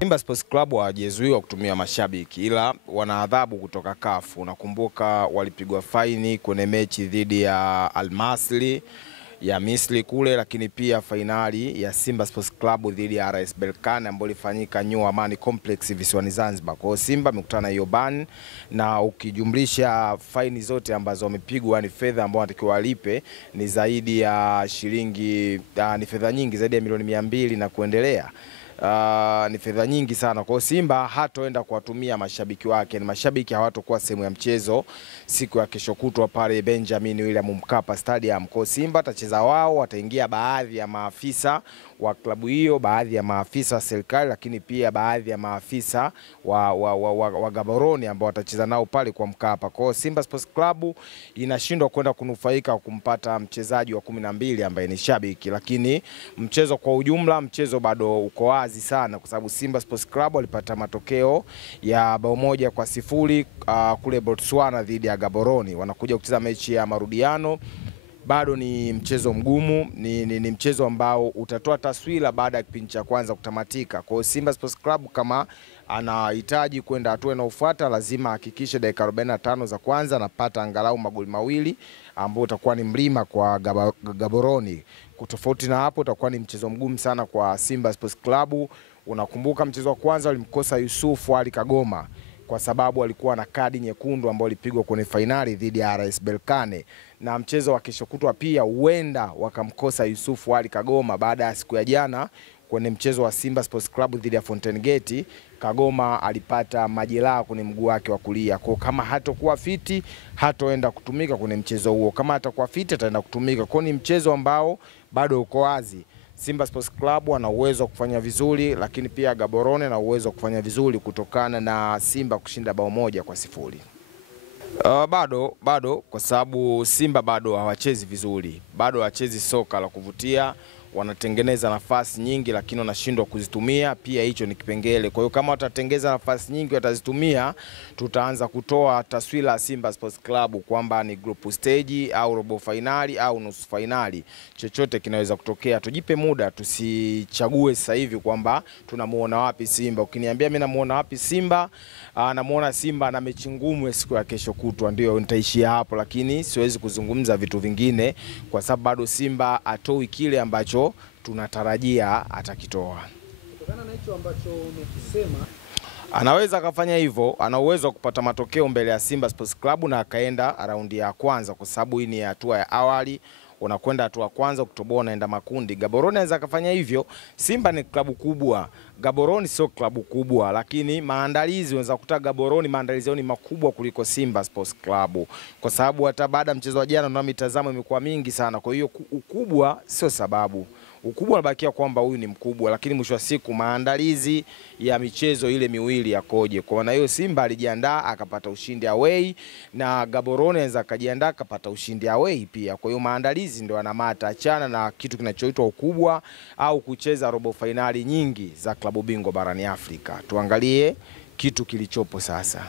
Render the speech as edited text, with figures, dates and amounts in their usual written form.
Simba Sports Club hawajazuiwa kutumia mashabiki, ila wana adhabu kutoka CAF. Unakumbuka walipigwa faini kwenye mechi dhidi ya Al Masry ya Misri kule, lakini pia fainali ya Simba Sports Club dhidi ya RS Berkane ambayo ilifanyika New Amani Complex visiwani Zanzibar. Kwa hiyo Simba amekutana na hiyo ban, na ukijumlisha faini zote ambazo wamepigwa, ni fedha ambayo wanatakiwa walipe ni zaidi ya shilingi ni fedha nyingi zaidi ya milioni 200 na kuendelea. Ni fedha nyingi sana. Kwa Simba hatoenda kuwatumia mashabiki wake, ni mashabiki hawatokuwa sehemu ya mchezo siku ya kesho kutwa pale Benjamin William Mkapa Stadium. Kwa Simba atacheza wao, wataingia baadhi ya maafisa wa klabu hiyo, baadhi ya maafisa wa serikali, lakini pia baadhi ya maafisa wa Gaborone ambao watacheza nao pale kwa Mkapa. Kwa Simba Sports Club inashindwa kwenda kunufaika kumpata mchezaji wa 12 ambaye ni shabiki, lakini mchezo kwa ujumla, mchezo bado uko wazi sana, kwa sababu Simba Sports Club walipata matokeo ya 1-0 kule Botswana dhidi ya Gaborone. Wanakuja kucheza mechi ya marudiano. Bado ni mchezo mgumu, ni mchezo ambao utatoa taswira baada ya kipindi cha kwanza kutamatika. Kwa Simba Sports Club kama anahitaji kwenda hatua inayofuata, lazima hakikishe dakika 45 za kwanza anapata angalau magoli mawili, ambao utakuwa ni mlima kwa Gaborone. Kutofauti na hapo utakuwa ni mchezo mgumu sana kwa Simba Sports Club. Unakumbuka mchezo wa kwanza walimkosa Yusuf Ali Kagoma kwa sababu alikuwa na kadi nyekundu ambayo ilipigwa kwenye fainali dhidi ya RS Berkane, na mchezo wa kesho kutwa pia huenda wakamkosa Yusuf Ali Kagoma baada ya siku ya jana kwenye mchezo wa Simba Sports Club dhidi ya Fountain Gate. Kagoma alipata majeraha kwenye mguu wake wa kulia. Kwa kama hatakuwa fiti, hatoenda kutumika kwenye mchezo huo. Kama atakuwa fiti, ataenda kutumika. Kwa ni mchezo ambao bado uko wazi. Simba Sports Club wana uwezo wa kufanya vizuri, lakini pia Gaborone na uwezo wa kufanya vizuri kutokana na Simba kushinda 1-0. Bado kwa sababu Simba bado hawachezi vizuri. Bado hawachezi soka la kuvutia. Wanatengeneza nafasi nyingi lakini wanashindwa kuzitumia, pia hicho ni kipengele. Kwa hiyo kama watatengeneza nafasi nyingi watazitumia, tutaanza kutoa taswira ya Simba Sports Club kwamba ni group stage au robo finali au nusu finali. Chochote kinaweza kutokea. Tujipe muda, tusichague sasa hivi kwamba tunamuona wapi Simba. Ukiniambia mimi namuona wapi Simba, namuona Simba na mechi ngumu siku ya kesho kutwa, ndio nitaishia hapo, lakini siwezi kuzungumza vitu vingine kwa sababu bado Simba atoi kile ambacho tunatarajia atakitoa. Kutokana na hicho ambacho umekisema, anaweza akafanya hivyo, ana uwezo wa kupata matokeo mbele ya Simba Sports Club na akaenda raundi ya kwanza, kwa sababu hii ni hatua ya awali. Unakwenda hatua ya kwanza, kutoboa unaenda makundi. Gaborone anaweza akafanya hivyo. Simba ni klabu kubwa, Gaborone sio klabu kubwa, lakini maandalizi unaweza kukuta Gaborone maandalizi yao ni makubwa kuliko Simba Sports Club, kwa sababu hata baada ya mchezo wa jana na mitazamo imekuwa mingi sana. Kwa hiyo ukubwa sio sababu. Ukubwa unabakia kwamba huyu ni mkubwa, lakini mwisho wa siku maandalizi ya michezo ile miwili yakoje. Kwa maana hiyo Simba alijiandaa akapata ushindi away, na Gaborone anaweza akajiandaa akapata ushindi away pia. Kwa hiyo maandalizi ndio yanamata, achana na kitu kinachoitwa ukubwa au kucheza robo finali nyingi za klabu bingwa barani Afrika. Tuangalie kitu kilichopo sasa.